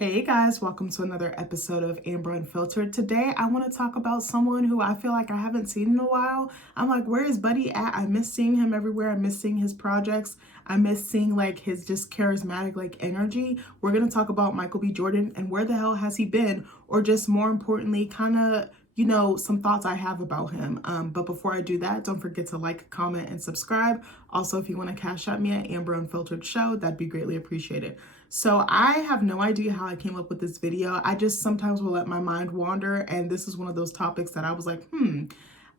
Hey guys, welcome to another episode of Amber Unfiltered. Today I want to talk about someone who I feel like I haven't seen in a while. I'm like, where is Buddy at? I miss seeing him everywhere. I miss seeing his projects. I miss seeing like his just charismatic like energy. We're going to talk about Michael B. Jordan and where the hell has he been? Or just more importantly, kind of some thoughts I have about him. But before I do that, don't forget to like, comment, and subscribe. Also, if you want to cash out me at AmberUnfilteredShow, that'd be greatly appreciated. So I have no idea how I came up with this video. I just sometimes will let my mind wander, and this is one of those topics that I was like,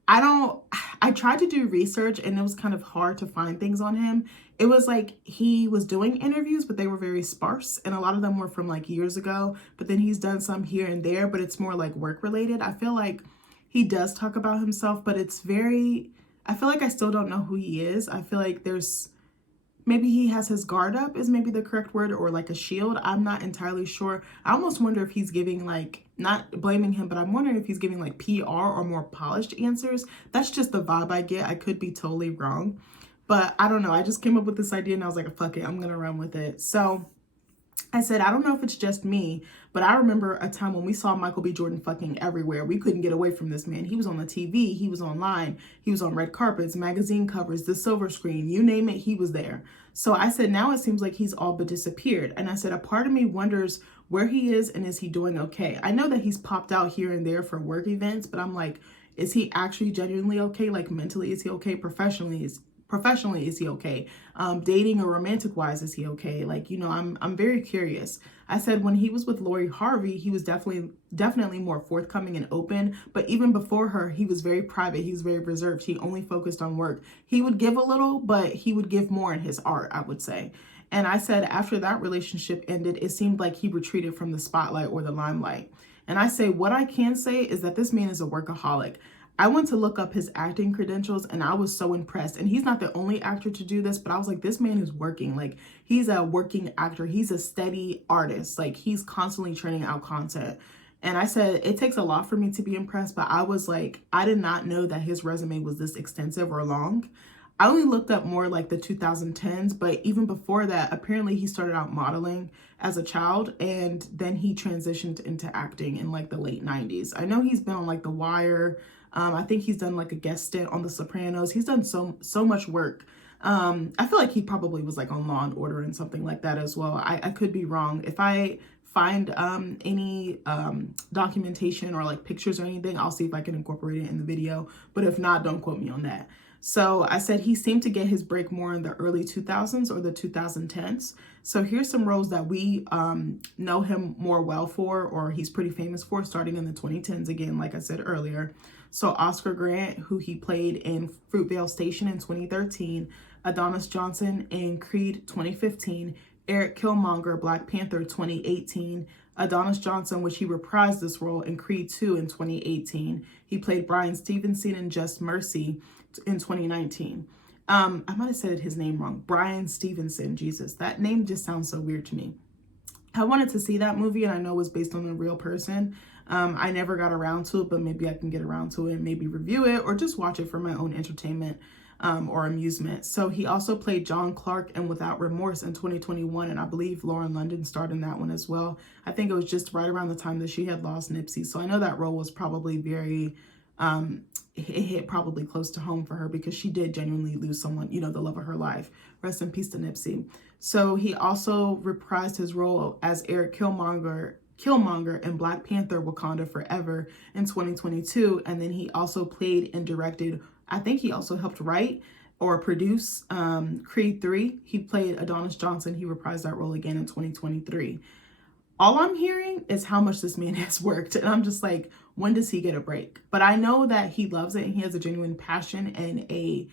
I tried to do research and it was kind of hard to find things on him. It was like he was doing interviews, but they were very sparse, and a lot of them were from like years ago, but then he's done some here and there, but it's more like work related. I feel like he does talk about himself, but I feel like I still don't know who he is. I feel like maybe he has his guard up is maybe the correct word, or like a shield. I'm not entirely sure. I almost wonder if he's giving like, not blaming him, but I'm wondering if he's giving like PR or more polished answers. That's just the vibe I get. I could be totally wrong, but I don't know. I just came up with this idea and I was like, fuck it, I'm going to run with it. So I said, I don't know if it's just me, but I remember a time when we saw Michael B. Jordan fucking everywhere. We couldn't get away from this man. He was on the TV, he was online, he was on red carpets, magazine covers, the silver screen, you name it, he was there. So I said, now it seems like he's all but disappeared. And I said, a part of me wonders where he is and is he doing okay? I know that he's popped out here and there for work events, but I'm like, is he actually genuinely okay? Like mentally, is he okay? Professionally, is he okay? Dating or romantic wise, is he okay? Like, I'm very curious. I said when he was with Lori Harvey, he was definitely more forthcoming and open. But even before her, he was very private. He was very reserved. He only focused on work. He would give a little, but he would give more in his art, I would say. And I said after that relationship ended, it seemed like he retreated from the spotlight or the limelight. And I say, what I can say is that this man is a workaholic. I went to look up his acting credentials and I was so impressed. And he's not the only actor to do this, but I was like, this man is working. Like, he's a working actor. He's a steady artist. Like, he's constantly churning out content. And I said, it takes a lot for me to be impressed, but I was like, I did not know that his resume was this extensive or long. I only looked up more like the 2010s, but even before that, apparently he started out modeling as a child and then he transitioned into acting in like the late 90s. I know he's been on like The Wire. I think he's done like a guest stint on The Sopranos. He's done so much work. I feel like he probably was like on Law and Order and something like that as well. I could be wrong. If I find any documentation or like pictures or anything, I'll see if I can incorporate it in the video. But if not, don't quote me on that. So I said he seemed to get his break more in the early 2000s or the 2010s. So here's some roles that we know him more well for, or he's pretty famous for, starting in the 2010s again, like I said earlier. So Oscar Grant, who he played in Fruitvale Station in 2013, Adonis Johnson in Creed 2015, Eric Killmonger, Black Panther 2018, Adonis Johnson, which he reprised this role in Creed 2 in 2018. He played Brian Stevenson in Just Mercy in 2019. I might have said his name wrong. Brian Stevenson, Jesus, that name just sounds so weird to me. I wanted to see that movie, and I know it was based on a real person. I never got around to it, but maybe I can get around to it and maybe review it or just watch it for my own entertainment or amusement. So he also played John Clark in Without Remorse in 2021, and I believe Lauren London starred in that one as well. I think it was just right around the time that she had lost Nipsey. So I know that role was probably very, it hit probably close to home for her because she did genuinely lose someone, the love of her life. Rest in peace to Nipsey. So he also reprised his role as Eric Killmonger in Black Panther Wakanda Forever in 2022. And then he also played and directed, I think he also helped write or produce Creed 3. He played Adonis Johnson. He reprised that role again in 2023. All I'm hearing is how much this man has worked. And I'm just like, when does he get a break? But I know that he loves it and he has a genuine passion and a,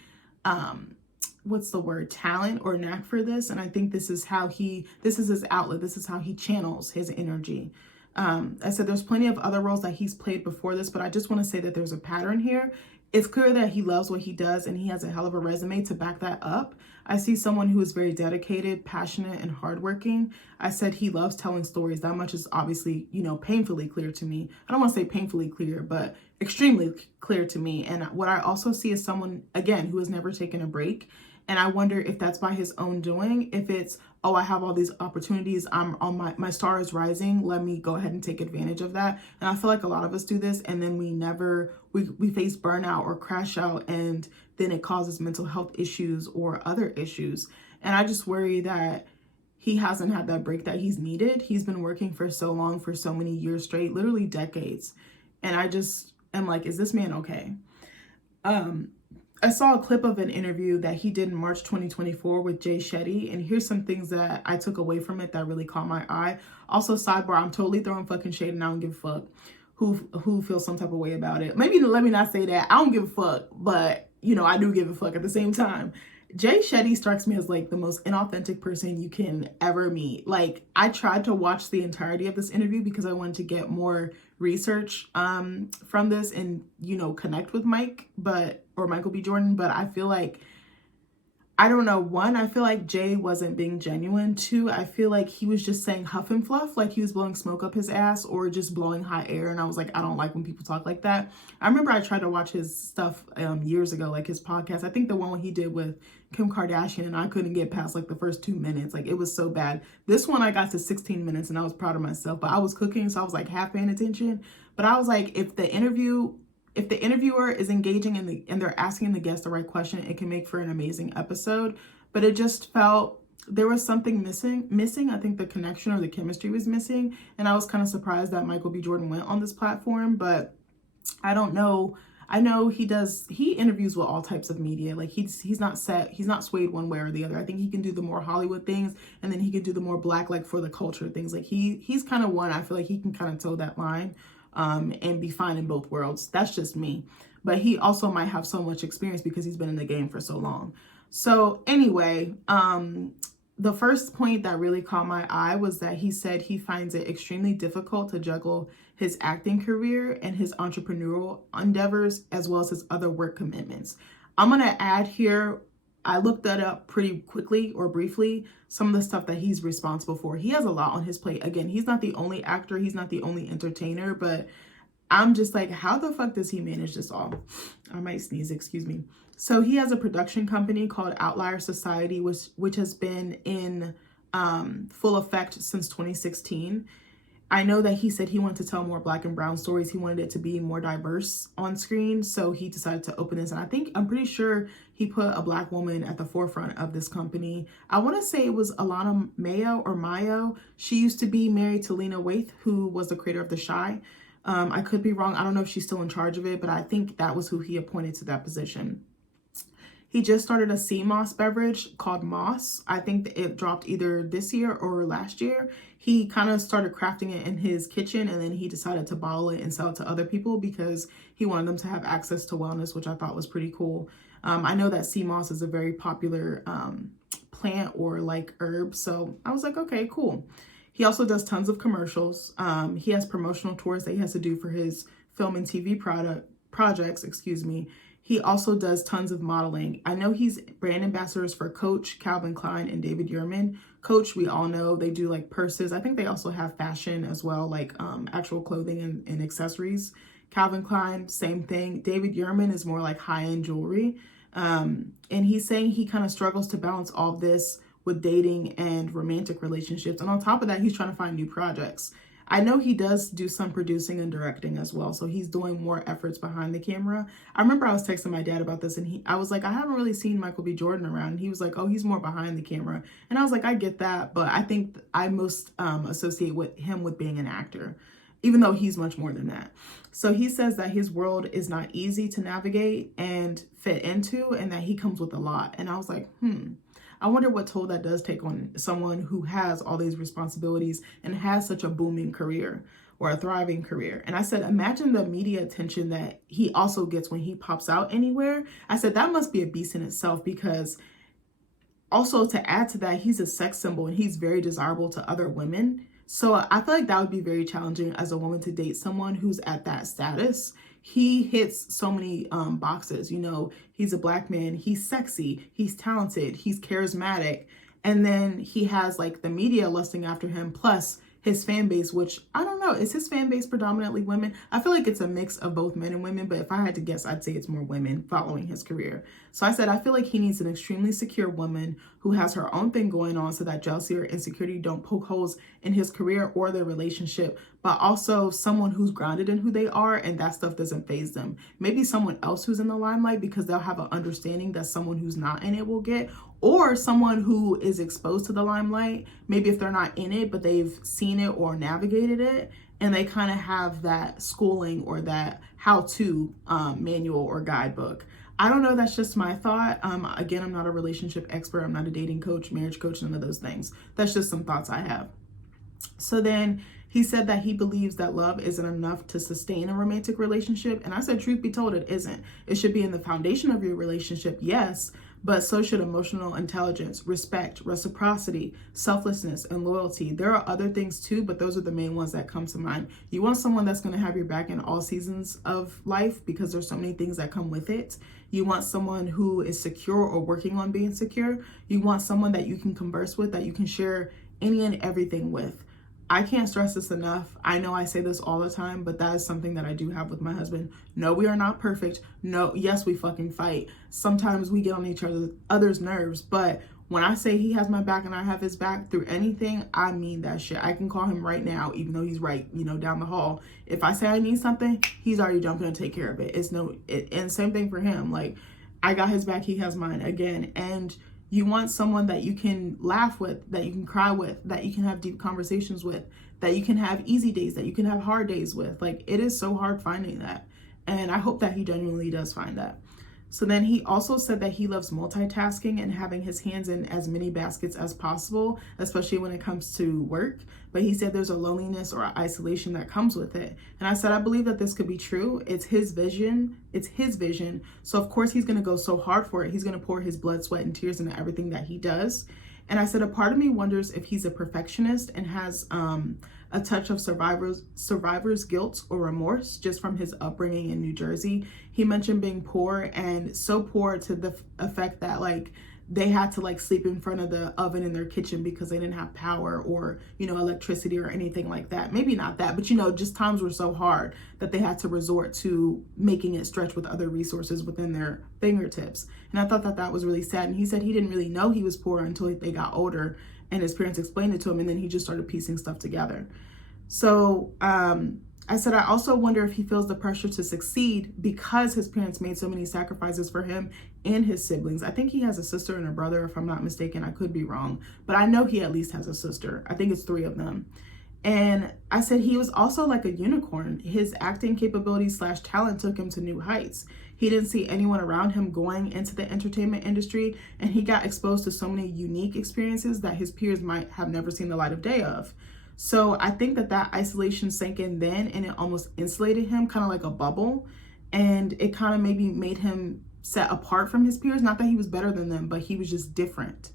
talent or knack for this. And I think this is his outlet. This is how he channels his energy. I said there's plenty of other roles that he's played before this, but I just want to say that there's a pattern here. It's clear that he loves what he does and he has a hell of a resume to back that up. I see someone who is very dedicated, passionate, and hardworking. I said he loves telling stories. That much is obviously, painfully clear to me. I don't want to say painfully clear, but extremely clear to me. And what I also see is someone, again, who has never taken a break. And I wonder if that's by his own doing, if it's, oh, I have all these opportunities, I'm on my star is rising, let me go ahead and take advantage of that. And I feel like a lot of us do this, and then we face burnout or crash out, and then it causes mental health issues or other issues. And I just worry that he hasn't had that break that he's needed. He's been working for so long, for so many years straight, literally decades. And I just am like, is this man okay? I saw a clip of an interview that he did in March 2024 with Jay Shetty, and here's some things that I took away from it that really caught my eye. Also, sidebar, I'm totally throwing fucking shade and I don't give a fuck who feels some type of way about it. Maybe let me not say that. I don't give a fuck, but you know, I do give a fuck at the same time. Jay Shetty strikes me as like the most inauthentic person you can ever meet. Like, I tried to watch the entirety of this interview because I wanted to get more research from this and, you know, connect with Michael B. Jordan, but I feel like, I don't know, one, I feel like Jay wasn't being genuine. Two, I feel like he was just saying huff and fluff, like he was blowing smoke up his ass or just blowing hot air. And I was like, I don't like when people talk like that. I remember I tried to watch his stuff years ago, like his podcast. I think the one he did with Kim Kardashian, and I couldn't get past like the first 2 minutes. Like, it was so bad. This one I got to 16 minutes and I was proud of myself, but I was cooking, so I was like half paying attention. But I was like, if the interviewer is engaging and they're asking the guest the right question, it can make for an amazing episode. But it just felt there was something missing. I think the connection or the chemistry was missing. And I was kind of surprised that Michael B. Jordan went on this platform, but I don't know. I know he interviews with all types of media. Like, he's not swayed one way or the other. I think he can do the more Hollywood things, and then he can do the more Black, like for the culture things. Like, he's kind of one, I feel like he can kind of toe that line and be fine in both worlds. That's just me. But he also might have so much experience because he's been in the game for so long. So anyway, the first point that really caught my eye was that he said he finds it extremely difficult to juggle his acting career and his entrepreneurial endeavors, as well as his other work commitments. I'm going to add here, I looked that up pretty quickly or briefly, some of the stuff that he's responsible for. He has a lot on his plate. Again, he's not the only actor. He's not the only entertainer, but I'm just like, how the fuck does he manage this all? I might sneeze, excuse me. So he has a production company called Outlier Society, which has been in full effect since 2016. I know that he said he wanted to tell more Black and brown stories. He wanted it to be more diverse on screen. So he decided to open this. And I'm pretty sure he put a Black woman at the forefront of this company. I want to say it was Alana Mayo. She used to be married to Lena Waithe, who was the creator of The Chi. I could be wrong. I don't know if she's still in charge of it, but I think that was who he appointed to that position. He just started a sea moss beverage called Moss. I think it dropped either this year or last year. He kind of started crafting it in his kitchen, and then he decided to bottle it and sell it to other people because he wanted them to have access to wellness, which I thought was pretty cool. I know that sea moss is a very popular plant or like herb. So I was like, okay, cool. He also does tons of commercials. He has promotional tours that he has to do for his film and TV projects, He also does tons of modeling. I know he's brand ambassadors for Coach, Calvin Klein, and David Yurman. Coach, we all know they do like purses. I think they also have fashion as well, like actual clothing and accessories. Calvin Klein, same thing. David Yurman is more like high-end jewelry. And he's saying he kind of struggles to balance all this with dating and romantic relationships. And on top of that, he's trying to find new projects. I know he does do some producing and directing as well. So he's doing more efforts behind the camera. I remember I was texting my dad about this, and I was like, I haven't really seen Michael B. Jordan around. And he was like, oh, he's more behind the camera. And I was like, I get that. But I think I most associate with him with being an actor, even though he's much more than that. So he says that his world is not easy to navigate and fit into, and that he comes with a lot. And I was like, I wonder what toll that does take on someone who has all these responsibilities and has such a booming career or a thriving career. And I said, imagine the media attention that he also gets when he pops out anywhere. I said, that must be a beast in itself, because also to add to that, he's a sex symbol and he's very desirable to other women. So I feel like that would be very challenging as a woman to date someone who's at that status. He hits so many boxes. You know, he's a Black man, he's sexy, he's talented, he's charismatic. And then he has like the media lusting after him, plus his fan base, which I don't know, is his fan base predominantly women? I feel like it's a mix of both men and women, but if I had to guess, I'd say it's more women following his career. So I said, I feel like he needs an extremely secure woman who has her own thing going on so that jealousy or insecurity don't poke holes in his career or their relationship, but also someone who's grounded in who they are and that stuff doesn't faze them. Maybe someone else who's in the limelight because they'll have an understanding that someone who's not in it will get, or someone who is exposed to the limelight, maybe if they're not in it, but they've seen it or navigated it, and they kind of have that schooling or that how-to manual or guidebook. I don't know, that's just my thought. Again, I'm not a relationship expert. I'm not a dating coach, marriage coach, none of those things. That's just some thoughts I have. So then he said that he believes that love isn't enough to sustain a romantic relationship. And I said, truth be told, it isn't. It should be in the foundation of your relationship, yes, but so should emotional intelligence, respect, reciprocity, selflessness, and loyalty. There are other things too, but those are the main ones that come to mind. You want someone that's going to have your back in all seasons of life because there's so many things that come with it. You want someone who is secure or working on being secure. You want someone that you can converse with, that you can share any and everything with. I can't stress this enough. I know I say this all the time, but that is something that I do have with my husband. No, we are not perfect. No, yes, we fucking fight. Sometimes we get on each other's nerves, but when I say he has my back and I have his back through anything, I mean that shit. I can call him right now, even though he's right, down the hall. If I say I need something, he's already jumping to take care of it. And same thing for him. Like, I got his back, he has mine again. And you want someone that you can laugh with, that you can cry with, that you can have deep conversations with, that you can have easy days, that you can have hard days with. Like, it is so hard finding that. And I hope that he genuinely does find that. So then he also said that he loves multitasking and having his hands in as many baskets as possible, especially when it comes to work. But he said there's a loneliness or isolation that comes with it. And I said, I believe that this could be true. It's his vision. So of course he's going to go so hard for it. He's going to pour his blood, sweat, and tears into everything that he does. And I said, a part of me wonders if he's a perfectionist and has a touch of survivor's guilt or remorse just from his upbringing in New Jersey. He mentioned being poor, and so poor to the effect that like they had to like sleep in front of the oven in their kitchen because they didn't have power or, electricity or anything like that. Maybe not that, but just times were so hard that they had to resort to making it stretch with other resources within their fingertips. And I thought that that was really sad. And he said he didn't really know he was poor until they got older and his parents explained it to him, and then he just started piecing stuff together. So I said, I also wonder if he feels the pressure to succeed because his parents made so many sacrifices for him and his siblings. I think he has a sister and a brother, if I'm not mistaken. I could be wrong, but I know he at least has a sister. I think it's 3 of them. And I said he was also like a unicorn. His acting capabilities / talent took him to new heights. He didn't see anyone around him going into the entertainment industry, and he got exposed to so many unique experiences that his peers might have never seen the light of day of. So I think that isolation sank in then, and it almost insulated him, kind of like a bubble. And it kind of maybe made him set apart from his peers. Not that he was better than them, but he was just different.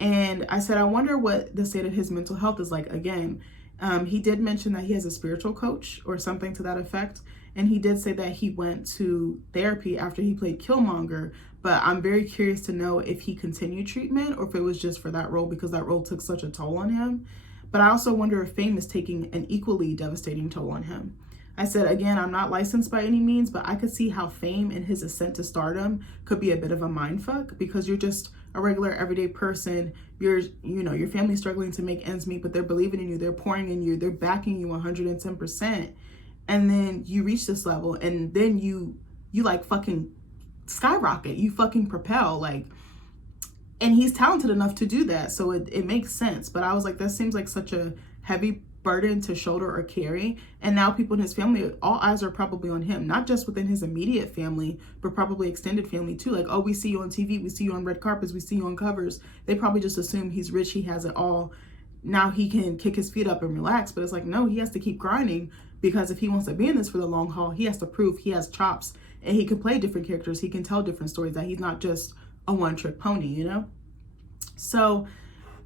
And I said, I wonder what the state of his mental health is like again. He did mention that he has a spiritual coach or something to that effect. And he did say that he went to therapy after he played Killmonger. But I'm very curious to know if he continued treatment or if it was just for that role, because that role took such a toll on him. But I also wonder if fame is taking an equally devastating toll on him. I said, again, I'm not licensed by any means, but I could see how fame and his ascent to stardom could be a bit of a mindfuck, because you're just a regular everyday person. Your family's struggling to make ends meet, but they're believing in you. They're pouring in you. They're backing you 110%. And then you reach this level, and then you like fucking skyrocket. You fucking propel, like. And he's talented enough to do that, so it makes sense. But I was like, that seems like such a heavy burden to shoulder or carry. And now people in his family, all eyes are probably on him, not just within his immediate family, but probably extended family too. Like, oh, we see you on TV, we see you on red carpets, we see you on covers. They probably just assume he's rich, he has it all. Now he can kick his feet up and relax. But it's like, no, he has to keep grinding, because if he wants to be in this for the long haul, he has to prove he has chops and he can play different characters. He can tell different stories, that he's not just a one-trick pony, So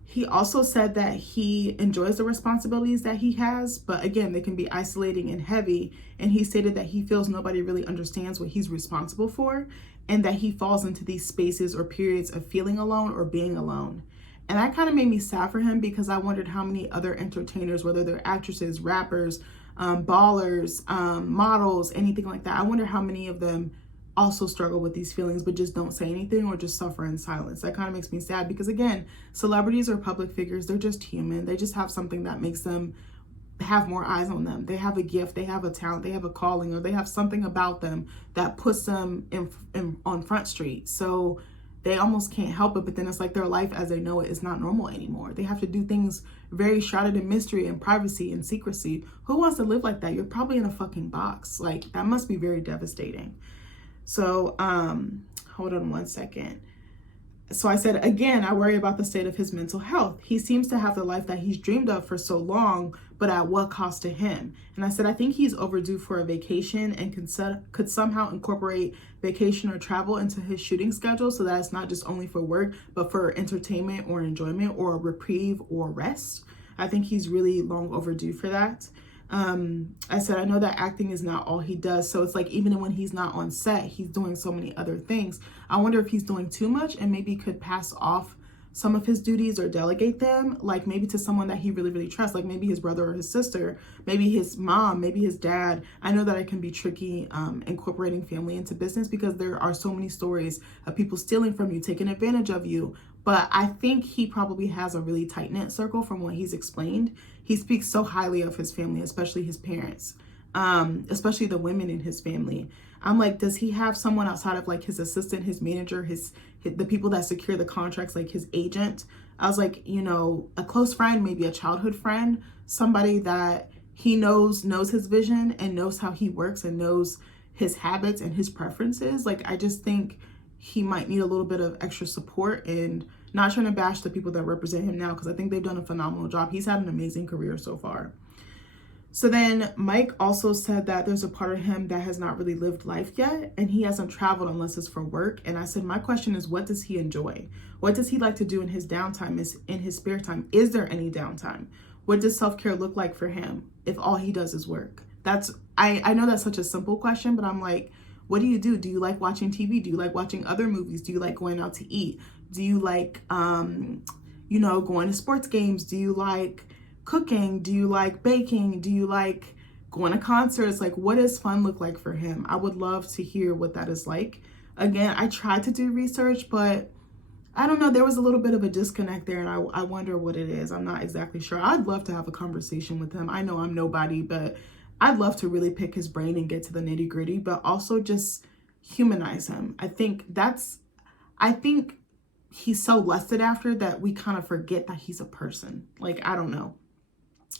he also said that he enjoys the responsibilities that he has, but again, they can be isolating and heavy. And he stated that he feels nobody really understands what he's responsible for, and that he falls into these spaces or periods of feeling alone or being alone. And that kind of made me sad for him because I wondered how many other entertainers, whether they're actresses, rappers, ballers, models, anything like that. I wonder how many of them also struggle with these feelings but just don't say anything or just suffer in silence. That kind of makes me sad because, again, celebrities or public figures, they're just human. They just have something that makes them have more eyes on them. They have a gift, they have a talent, they have a calling, or they have something about them that puts them in on Front Street. So they almost can't help it, but then it's like their life as they know it is not normal anymore. They have to do things very shrouded in mystery and privacy and secrecy. Who wants to live like that? You're probably in a fucking box. Like, that must be very devastating. So, hold on one second. So I said, again, I worry about the state of his mental health. He seems to have the life that he's dreamed of for so long, but at what cost to him? And I said, I think he's overdue for a vacation and could somehow incorporate vacation or travel into his shooting schedule so that it's not just only for work, but for entertainment or enjoyment or reprieve or rest. I think he's really long overdue for that. I said, I know that acting is not all he does. So it's like, even when he's not on set, he's doing so many other things. I wonder if he's doing too much and maybe could pass off some of his duties or delegate them, like maybe to someone that he really, really trusts, like maybe his brother or his sister, maybe his mom, maybe his dad. I know that it can be tricky incorporating family into business because there are so many stories of people stealing from you, taking advantage of you. But I think he probably has a really tight-knit circle from what he's explained. He speaks so highly of his family, especially his parents, especially the women in his family. I'm like, does he have someone outside of like his assistant, his manager, the people that secure the contracts, like his agent? I was like, you know, a close friend, maybe a childhood friend, somebody that he knows his vision and knows how he works and knows his habits and his preferences. Like, I just think he might need a little bit of extra support, and not trying to bash the people that represent him now because I think they've done a phenomenal job. He's had an amazing career so far. So then Mike also said that there's a part of him that has not really lived life yet, and he hasn't traveled unless it's for work. And I said, my question is, what does he enjoy? What does he like to do in his downtime, in his spare time? Is there any downtime? What does self-care look like for him if all he does is work? I know that's such a simple question, but I'm like, what do you do? Do you like watching TV? Do you like watching other movies? Do you like going out to eat? Do you like, going to sports games? Do you like cooking? Do you like baking? Do you like going to concerts? Like, what does fun look like for him? I would love to hear what that is like. Again, I tried to do research, but I don't know. There was a little bit of a disconnect there, and I wonder what it is. I'm not exactly sure. I'd love to have a conversation with him. I know I'm nobody, but I'd love to really pick his brain and get to the nitty gritty, but also just humanize him. I think he's so lusted after that we kind of forget that he's a person. Like, I don't know.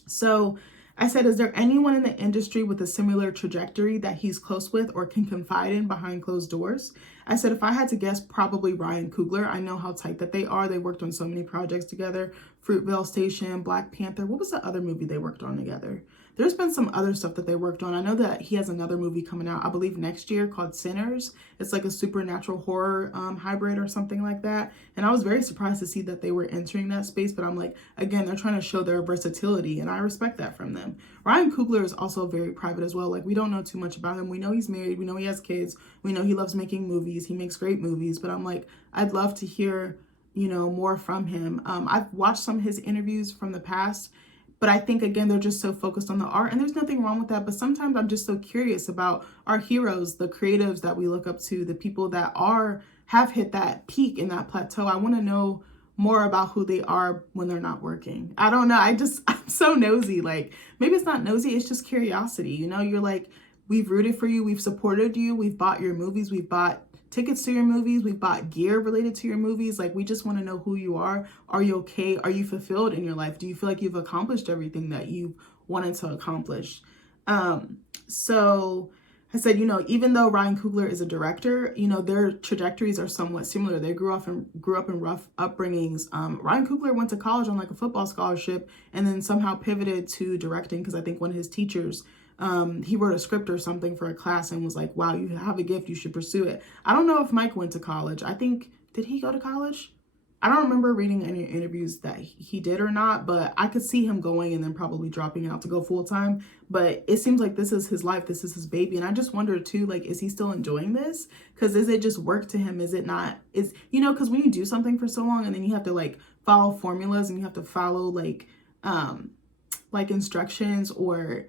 So I said, is there anyone in the industry with a similar trajectory that he's close with or can confide in behind closed doors? I said, if I had to guess, probably Ryan Coogler. I know how tight that they are. They worked on so many projects together. Fruitvale Station, Black Panther. What was the other movie they worked on together? There's been some other stuff that they worked on. I know that he has another movie coming out, I believe next year, called Sinners. It's like a supernatural horror hybrid or something like that. And I was very surprised to see that they were entering that space. But I'm like, again, they're trying to show their versatility, and I respect that from them. Ryan Coogler is also very private as well. Like, we don't know too much about him. We know he's married. We know he has kids. We know he loves making movies. He makes great movies. But I'm like, I'd love to hear, more from him. I've watched some of his interviews from the past, but I think, again, they're just so focused on the art, and there's nothing wrong with that. But sometimes I'm just so curious about our heroes, the creatives that we look up to, the people that have hit that peak in that plateau. I want to know more about who they are when they're not working. I don't know. I'm so nosy. Like, maybe it's not nosy. It's just curiosity. You're like, we've rooted for you. We've supported you. We've bought your movies. We've bought tickets to your movies. We've bought gear related to your movies. Like, we just want to know who you are. Are you okay? Are you fulfilled in your life? Do you feel like you've accomplished everything that you wanted to accomplish? So I said, even though Ryan Coogler is a director, their trajectories are somewhat similar. They grew up in rough upbringings. Ryan Coogler went to college on like a football scholarship and then somehow pivoted to directing because I think one of his teachers, he wrote a script or something for a class and was like, wow, you have a gift, you should pursue it. I don't know if Mike went to college. Did he go to college? I don't remember reading any interviews that he did or not, but I could see him going and then probably dropping out to go full time. But it seems like this is his life. This is his baby. And I just wonder too, like, is he still enjoying this? Because is it just work to him? Is it not? Because when you do something for so long and then you have to like follow formulas and you have to follow like instructions or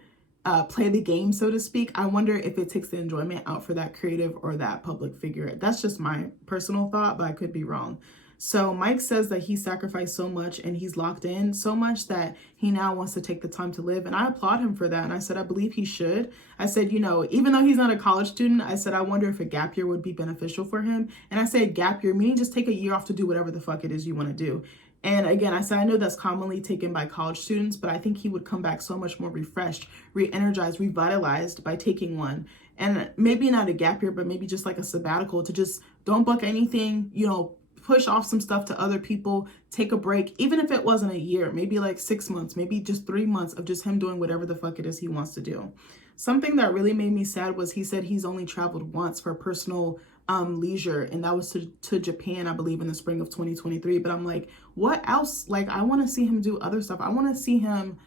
play the game, so to speak. I wonder if it takes the enjoyment out for that creative or that public figure. That's just my personal thought, but I could be wrong. So Mike says that he sacrificed so much and he's locked in so much that he now wants to take the time to live. And I applaud him for that. And I said, I believe he should. I said, you know, even though he's not a college student, I said, I wonder if a gap year would be beneficial for him. And I said, gap year, meaning just take a year off to do whatever the fuck it is you want to do. And again, I said, I know that's commonly taken by college students, but I think he would come back so much more refreshed, re-energized, revitalized by taking one. And maybe not a gap year, but maybe just like a sabbatical to just don't book anything, you know, push off some stuff to other people, take a break, even if it wasn't a year, maybe like 6 months, maybe just 3 months of just him doing whatever the fuck it is he wants to do. Something that really made me sad was he said he's only traveled once for personal leisure, and that was to Japan, I believe, in the spring of 2023. But I'm like, what else? Like, I want to see him do other stuff. I want to see him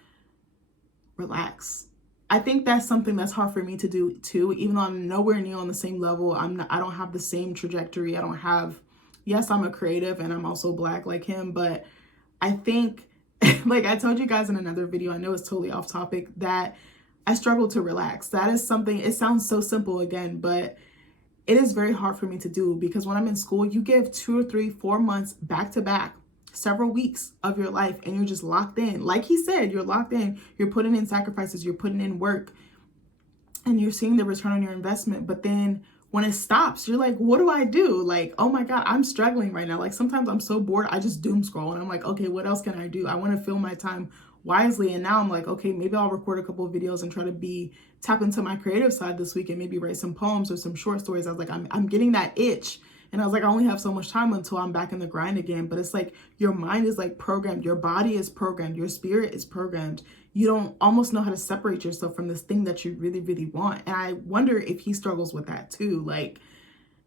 relax. I think that's something that's hard for me to do too, even though I'm nowhere near on the same level. I don't have the same trajectory. I don't have, yes, I'm a creative and I'm also Black like him, but I think, like I told you guys in another video, I know it's totally off topic, that I struggle to relax. That is something, it sounds so simple again, but it is very hard for me to do, because when I'm in school, you give 2 or 3, 4 months back to back, several weeks of your life, and you're just locked in. Like he said, you're locked in, you're putting in sacrifices, you're putting in work, and you're seeing the return on your investment. But then when it stops, you're like, what do I do? Like, oh my God, I'm struggling right now. Like sometimes I'm so bored, I just doom scroll and I'm like, okay, what else can I do? I want to fill my time wisely. And now I'm like, okay, maybe I'll record a couple of videos and try to tap into my creative side this week and maybe write some poems or some short stories. I was like, I'm getting that itch. And I was like, I only have so much time until I'm back in the grind again. But it's like your mind is like programmed, your body is programmed, your spirit is programmed. You don't almost know how to separate yourself from this thing that you really, really want. And I wonder if he struggles with that too. Like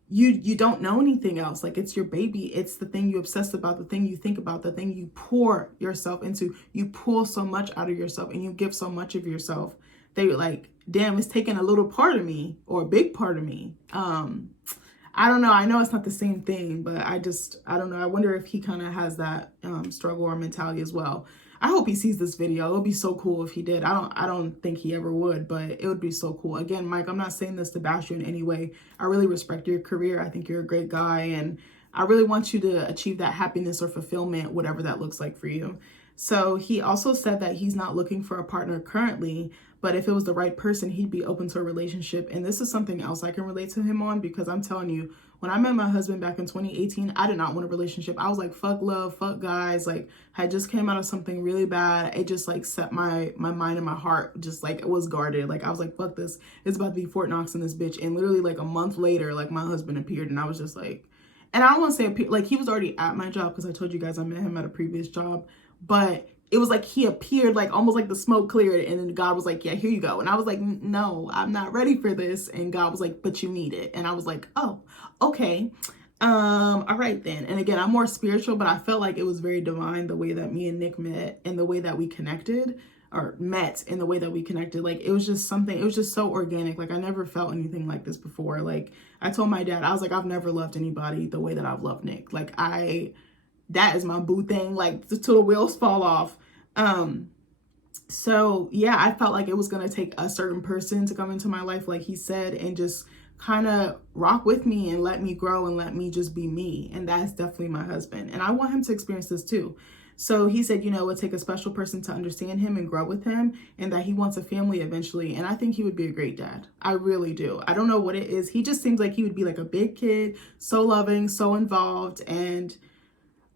you don't know anything else. Like it's your baby. It's the thing you obsess about, the thing you think about, the thing you pour yourself into. You pull so much out of yourself and you give so much of yourself that you're like, damn, it's taking a little part of me or a big part of me. I don't know. I know it's not the same thing, but I don't know. I wonder if he kind of has that struggle or mentality as well. I hope he sees this video. It would be so cool if he did. I don't think he ever would, but it would be so cool. Again, Mike, I'm not saying this to bash you in any way. I really respect your career. I think you're a great guy, and I really want you to achieve that happiness or fulfillment, whatever that looks like for you. So he also said that he's not looking for a partner currently, but if it was the right person, he'd be open to a relationship. And this is something else I can relate to him on, because I'm telling you, when I met my husband back in 2018, I did not want a relationship. I was like, fuck love, fuck guys. Like, I just came out of something really bad. It just like set my mind and my heart, just like it was guarded. Like I was like, fuck this. It's about to be Fort Knox in this bitch. And literally like a month later, like my husband appeared, and I was just like, and I don't want to say appeared, like he was already at my job, because I told you guys I met him at a previous job, but it was like he appeared, like almost like the smoke cleared, and then God was like, yeah, here you go. And I was like, no, I'm not ready for this. And God was like, but you need it. And I was like, oh, okay. All right then. And again, I'm more spiritual, but I felt like it was very divine the way that me and Nick met and the way that we connected, or met in the way that we connected. Like it was just something, it was just so organic. Like I never felt anything like this before. Like I told my dad, I was like, I've never loved anybody the way that I've loved Nick. Like that is my boo thing, like till the wheels fall off. So yeah, I felt like it was going to take a certain person to come into my life, like he said, and just kind of rock with me and let me grow and let me just be me. And that's definitely my husband. And I want him to experience this too. So he said, you know, it would take a special person to understand him and grow with him, and that he wants a family eventually. And I think he would be a great dad. I really do. I don't know what it is. He just seems like he would be like a big kid, so loving, so involved. And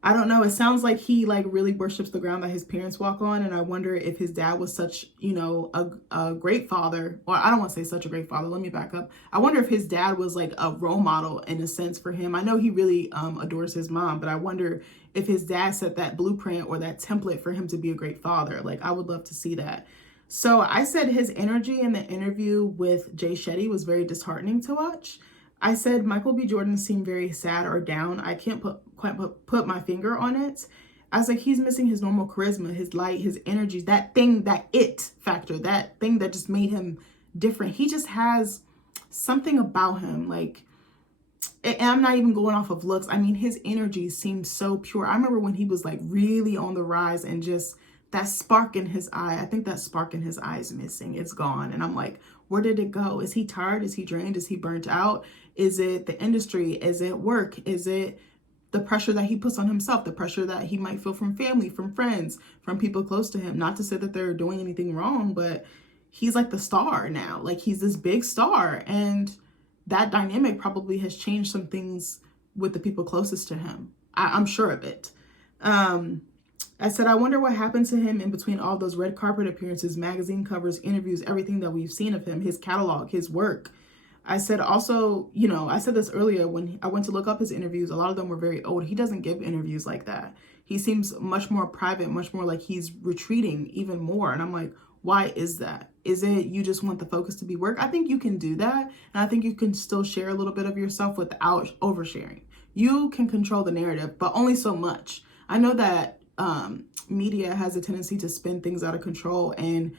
I don't know. It sounds like he like really worships the ground that his parents walk on. And I wonder if his dad was such, you know, a great father, or I don't want to say such a great father. Let me back up. I wonder if his dad was like a role model in a sense for him. I know he really adores his mom, but I wonder if his dad set that blueprint or that template for him to be a great father. Like I would love to see that. So I said his energy in the interview with Jay Shetty was very disheartening to watch. I said Michael B. Jordan seemed very sad or down. I can't quite put my finger on it. I was like, he's missing his normal charisma, his light, his energy, that thing, that it factor, that thing that just made him different. He just has something about him. Like, and I'm not even going off of looks. I mean, his energy seems so pure. I remember when he was like really on the rise and just that spark in his eye. I think that spark in his eye is missing. It's gone. And I'm like, where did it go? Is he tired? Is he drained? Is he burnt out? Is it the industry? Is it work? Is it the pressure that he puts on himself? The pressure that he might feel from family, from friends, from people close to him? Not to say that they're doing anything wrong, but he's like the star now. Like he's this big star. And that dynamic probably has changed some things with the people closest to him. I'm sure of it. I said, I wonder what happened to him in between all those red carpet appearances, magazine covers, interviews, everything that we've seen of him, his catalog, his work. I said also, you know, I said this earlier when I went to look up his interviews, a lot of them were very old. He doesn't give interviews like that. He seems much more private, much more like he's retreating even more. And I'm like, why is that? Is it you just want the focus to be work? I think you can do that. And I think you can still share a little bit of yourself without oversharing. You can control the narrative, but only so much. I know that media has a tendency to spin things out of control and,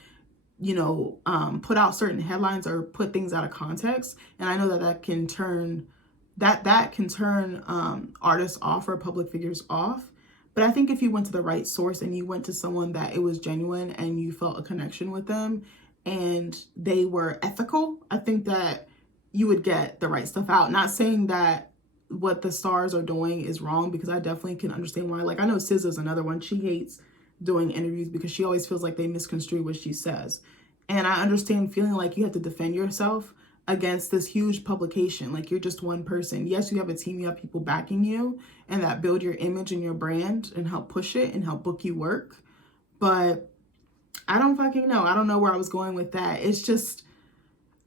you know, put out certain headlines or put things out of context. And I know that that can turn artists off or public figures off. But I think if you went to the right source and you went to someone that it was genuine and you felt a connection with them and they were ethical, I think that you would get the right stuff out. Not saying that what the stars are doing is wrong, because I definitely can understand why. Like I know SZA's another one. She hates doing interviews because she always feels like they misconstrue what she says. And I understand feeling like you have to defend yourself against this huge publication. Like you're just one person. Yes, you have a team, you have people backing you and that build your image and your brand and help push it and help book you work. But I don't fucking know. I don't know where I was going with that. It's just,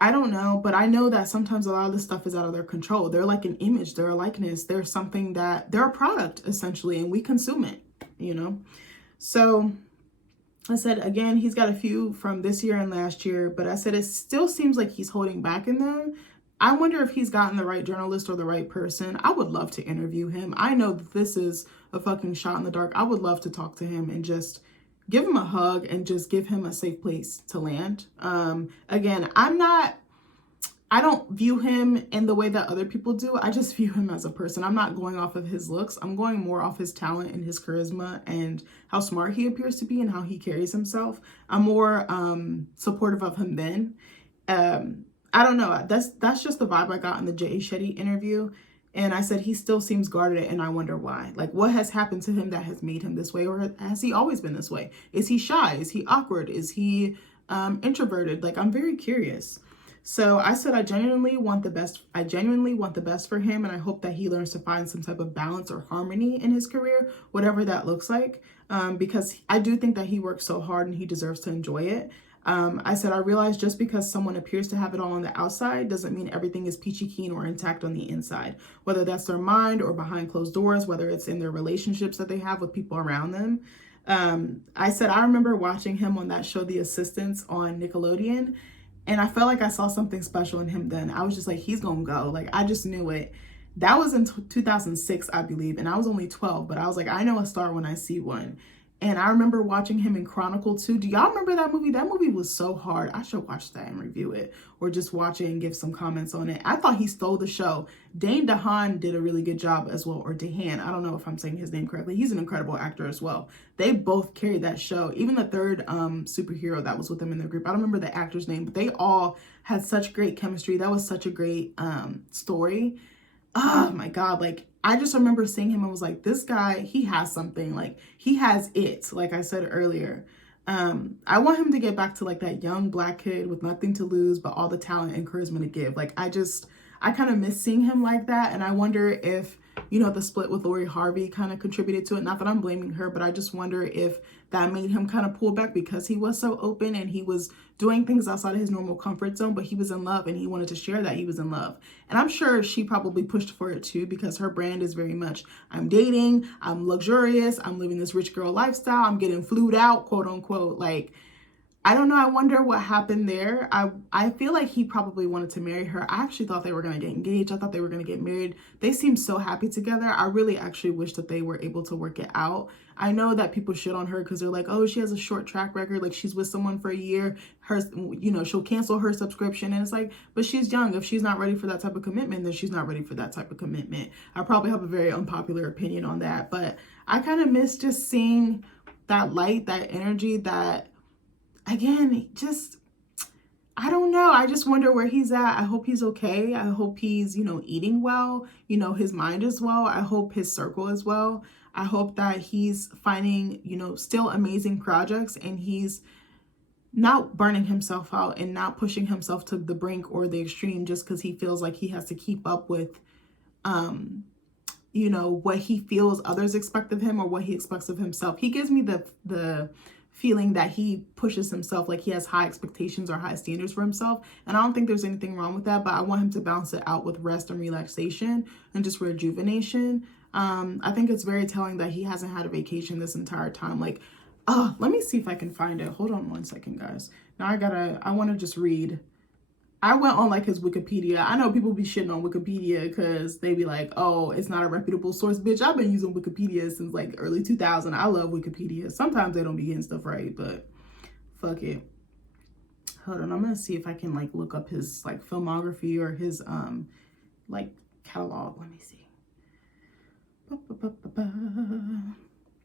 I don't know, but I know that sometimes a lot of this stuff is out of their control. They're like an image, they're a likeness, they're something that, they're a product essentially, and we consume it, you know? So I said, again, he's got a few from this year and last year, but I said, it still seems like he's holding back in them. I wonder if he's gotten the right journalist or the right person. I would love to interview him. I know that this is a fucking shot in the dark. I would love to talk to him and just give him a hug and just give him a safe place to land. Again, I don't view him in the way that other people do. I just view him as a person. I'm not going off of his looks. I'm going more off his talent and his charisma and how smart he appears to be and how he carries himself. I'm more supportive of him then. I don't know. That's just the vibe I got in the Jay Shetty interview. And I said, he still seems guarded, and I wonder why. Like, what has happened to him that has made him this way? Or has he always been this way? Is he shy? Is he awkward? Is he introverted? Like, I'm very curious. So I said, I genuinely want the best. I genuinely want the best for him. And I hope that he learns to find some type of balance or harmony in his career, whatever that looks like. Because I do think that he works so hard and he deserves to enjoy it. I said, I realize just because someone appears to have it all on the outside doesn't mean everything is peachy keen or intact on the inside, whether that's their mind or behind closed doors, whether it's in their relationships that they have with people around them. I said, I remember watching him on that show, The Assistants on Nickelodeon, and I felt like I saw something special in him then. I was just like, he's gonna go. Like, I just knew it. That was in 2006, I believe, and I was only 12, but I was like, I know a star when I see one. And I remember watching him in Chronicle 2. Do y'all remember that movie? That movie was so hard. I should watch that and review it, or just watch it and give some comments on it. I thought he stole the show. Dane DeHaan did a really good job as well, or DeHaan. I don't know if I'm saying his name correctly. He's an incredible actor as well. They both carried that show. Even the third superhero that was with them in their group. I don't remember the actor's name, but they all had such great chemistry. That was such a great story. Oh my God, like, I just remember seeing him and was like, this guy, he has something. Like, he has it, like I said earlier. I want him to get back to like that young Black kid with nothing to lose but all the talent and charisma to give. Like, I kind of miss seeing him like that. And I wonder if, you know, the split with Lori Harvey kind of contributed to it. Not that I'm blaming her, but I just wonder if that made him kind of pull back because he was so open and he was doing things outside of his normal comfort zone, but he was in love and he wanted to share that he was in love. And I'm sure she probably pushed for it too, because her brand is very much, I'm dating, I'm luxurious, I'm living this rich girl lifestyle, I'm getting flued out, quote unquote. Like, I don't know. I wonder what happened there. I feel like he probably wanted to marry her. I actually thought they were going to get engaged. I thought they were going to get married. They seem so happy together. I really actually wish that they were able to work it out. I know that people shit on her because they're like, oh, she has a short track record. Like, she's with someone for a year. Her, you know, she'll cancel her subscription. And it's like, but she's young. If she's not ready for that type of commitment, then she's not ready for that type of commitment. I probably have a very unpopular opinion on that. But I kind of miss just seeing that light, that energy, that, again, just, I don't know. I just wonder where he's at. I hope he's okay. I hope he's, you know, eating well. You know, his mind is well. I hope his circle is well. I hope that he's finding, you know, still amazing projects, and he's not burning himself out and not pushing himself to the brink or the extreme just because he feels like he has to keep up with, you know, what he feels others expect of him or what he expects of himself. He gives me the feeling that he pushes himself, like he has high expectations or high standards for himself. And I don't think there's anything wrong with that, but I want him to balance it out with rest and relaxation and just rejuvenation. I think it's very telling that he hasn't had a vacation this entire time. Like, let me see if I can find it. Hold on one second, guys. Now I want to just read. I went on like his Wikipedia. I know people be shitting on Wikipedia because they be like, oh, it's not a reputable source. Bitch, I've been using Wikipedia since like early 2000. I love Wikipedia. Sometimes they don't be getting stuff right, but fuck it. Hold on. I'm going to see if I can like look up his like filmography or his like catalog. Let me see.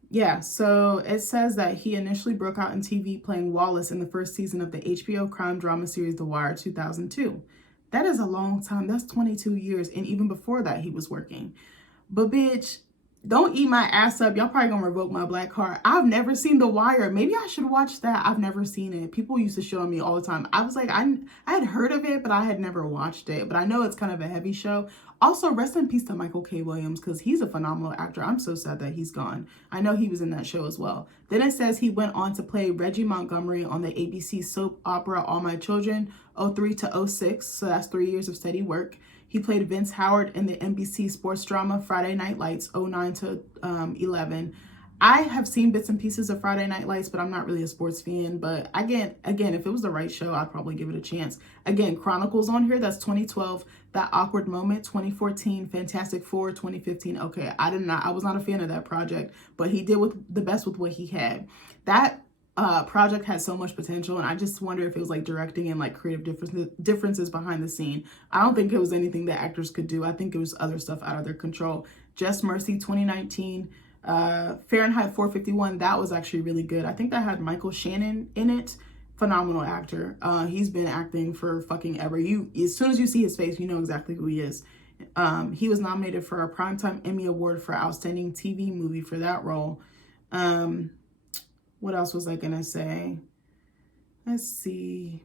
Yeah, so it says that he initially broke out in TV playing Wallace in the first season of the HBO crime drama series The Wire 2002. That is a long time. That's 22 years. And even before that, he was working. But bitch, don't eat my ass up. Y'all probably gonna revoke my black card. I've never seen The Wire. Maybe I should watch that. I've never seen it. People used to shit on me all the time. I was like, I had heard of it, but I had never watched it. But I know it's kind of a heavy show. Also, rest in peace to Michael K. Williams, because he's a phenomenal actor. I'm so sad that he's gone. I know he was in that show as well. Then it says he went on to play Reggie Montgomery on the ABC soap opera All My Children, 03 to 06. So that's 3 years of steady work. He played Vince Howard in the NBC sports drama Friday Night Lights, 09 to 11. I have seen bits and pieces of Friday Night Lights, but I'm not really a sports fan. But again, if it was the right show, I'd probably give it a chance. Again, Chronicles on here, that's 2012. That Awkward Moment, 2014. Fantastic Four, 2015. Okay, I was not a fan of that project, but he did the best with what he had. That project had so much potential, and I just wonder if it was like directing and like creative differences behind the scene. I don't think it was anything that actors could do. I think it was other stuff out of their control. Just Mercy, 2019. Fahrenheit 451, that was actually really good. I think that had Michael Shannon in it. Phenomenal actor. He's been acting for fucking ever. As soon as you see his face, you know exactly who he is. He was nominated for a Primetime Emmy Award for Outstanding TV Movie for that role. What else was I gonna say? Let's see.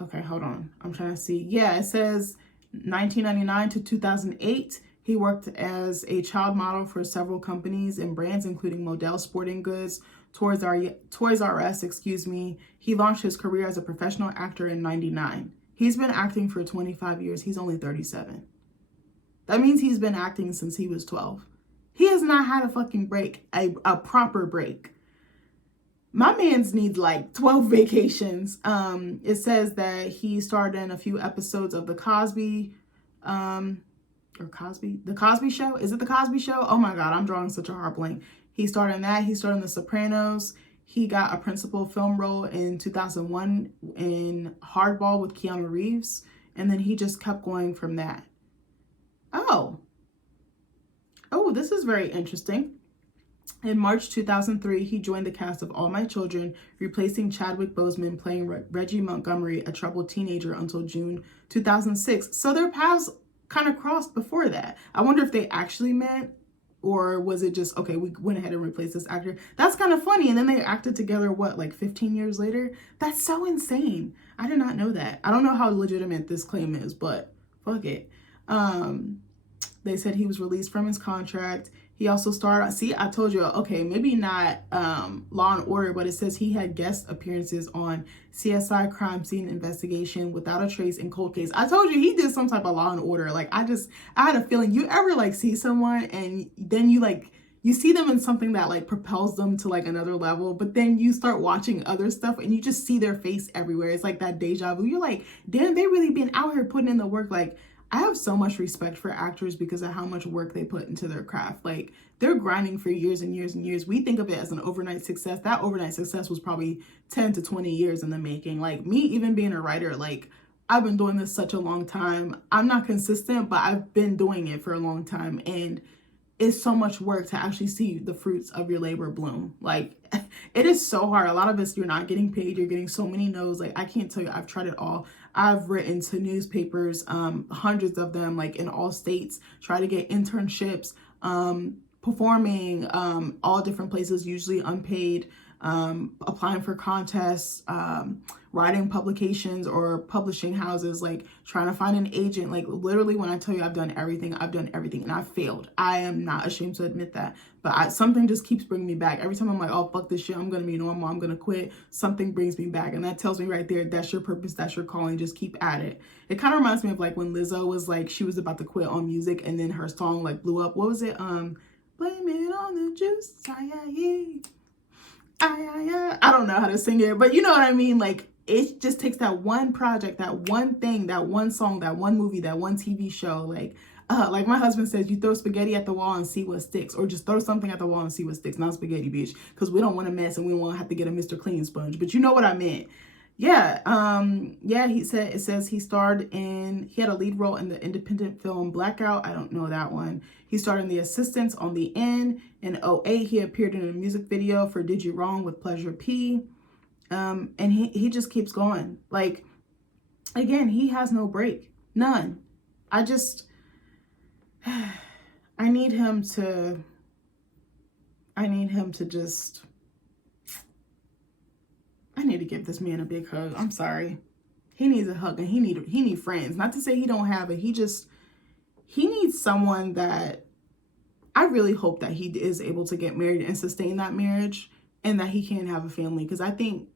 Okay, hold on. I'm trying to see. Yeah, it says 1999 to 2008. He worked as a child model for several companies and brands, including Model Sporting Goods, Toys R Us, He launched his career as a professional actor in 99. He's been acting for 25 years. He's only 37. That means he's been acting since he was 12. He has not had a fucking break, a proper break. My man's needs like 12 vacations. It says that he starred in a few episodes of The Cosby Show. Is it The Cosby Show? Oh my God, I'm drawing such a hard blank. He starred in that. He starred in The Sopranos. He got a principal film role in 2001 in Hardball with Keanu Reeves. And then he just kept going from that. Oh, this is very interesting. In March 2003, he joined the cast of All My Children, replacing Chadwick Boseman playing Reggie Montgomery, a troubled teenager, until June 2006. So their paths kind of crossed before that. I wonder if they actually met, or was it just, okay, we went ahead and replaced this actor. That's kind of funny. And then they acted together, what, like 15 years later? That's so insane. I did not know that. I don't know how legitimate this claim is, but fuck it. They said he was released from his contract. He also starred on, see, I told you, okay, maybe not Law and Order, but it says he had guest appearances on CSI Crime Scene Investigation, Without a Trace, and Cold Case. I told you he did some type of Law and Order. Like, I had a feeling, you ever like see someone and then you like, you see them in something that like propels them to like another level, but then you start watching other stuff and you just see their face everywhere. It's like that deja vu. You're like, damn, they really been out here putting in the work. Like, I have so much respect for actors because of how much work they put into their craft. Like, they're grinding for years and years and years. We think of it as an overnight success. That overnight success was probably 10 to 20 years in the making. Like, me even being a writer, like, I've been doing this such a long time. I'm not consistent, but I've been doing it for a long time. And it's so much work to actually see the fruits of your labor bloom. Like, it is so hard. A lot of us, you're not getting paid. You're getting so many no's. Like, I can't tell you, I've tried it all. I've written to newspapers, hundreds of them, like in all states, try to get internships, performing, all different places, usually unpaid, applying for contests, writing publications or publishing houses, like trying to find an agent. Like, literally, when I tell you I've done everything and I've failed. I am not ashamed to admit that, but something just keeps bringing me back. Every time I'm like, oh, fuck this shit, I'm going to be normal, I'm going to quit, something brings me back. And that tells me right there, that's your purpose, that's your calling, just keep at it. It kind of reminds me of like when Lizzo was like, she was about to quit on music and then her song like blew up. What was it? Blame it on the juice. I don't know how to sing it, but you know what I mean? Like, it just takes that one project, that one thing, that one song, that one movie, that one TV show. Like my husband says, you throw spaghetti at the wall and see what sticks, or just throw something at the wall and see what sticks. Not spaghetti, bitch, because we don't want to mess and we don't want to have to get a Mr. Clean sponge. But you know what I meant. Yeah. Yeah. It says he had a lead role in the independent film Blackout. I don't know that one. He starred in The Assistants on the End. In 2008, he appeared in a music video for Did You Wrong with Pleasure P. And he just keeps going. Like, again, he has no break. None. I need him to just, I need to give this man a big hug. I'm sorry. He needs a hug and he need friends. Not to say he don't have it. He needs someone that, I really hope that he is able to get married and sustain that marriage and that he can have a family. Because I think,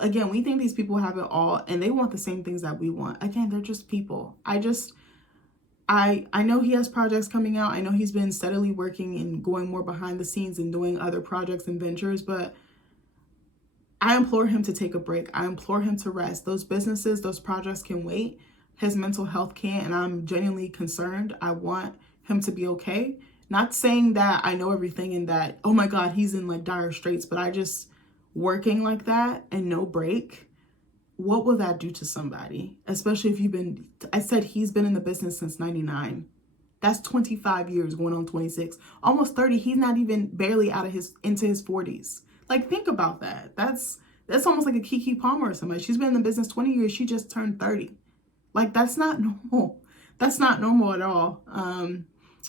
again, we think these people have it all and they want the same things that we want. Again, they're just people. I know he has projects coming out. I know he's been steadily working and going more behind the scenes and doing other projects and ventures, but I implore him to take a break. I implore him to rest. Those businesses, those projects can wait. His mental health can't, and I'm genuinely concerned. I want him to be okay. Not saying that I know everything and that, oh my God, he's in like dire straits, but I just, working like that and no break, what will that do to somebody? Especially if I said he's been in the business since 99. That's 25 years going on 26, almost 30. He's not even barely into his 40s. Like, think about that. That's almost like a Keke Palmer or somebody. She's been in the business 20 years. She just turned 30. Like, that's not normal. That's not normal at all.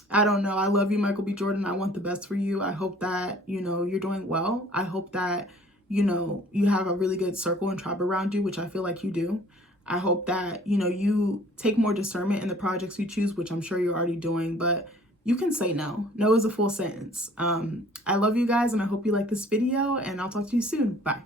I don't know. I love you, Michael B. Jordan. I want the best for you. I hope that, you're doing well. I hope that, you have a really good circle and tribe around you, which I feel like you do. I hope that, you take more discernment in the projects you choose, which I'm sure you're already doing, but you can say no. No is a full sentence. I love you guys and I hope you like this video and I'll talk to you soon. Bye.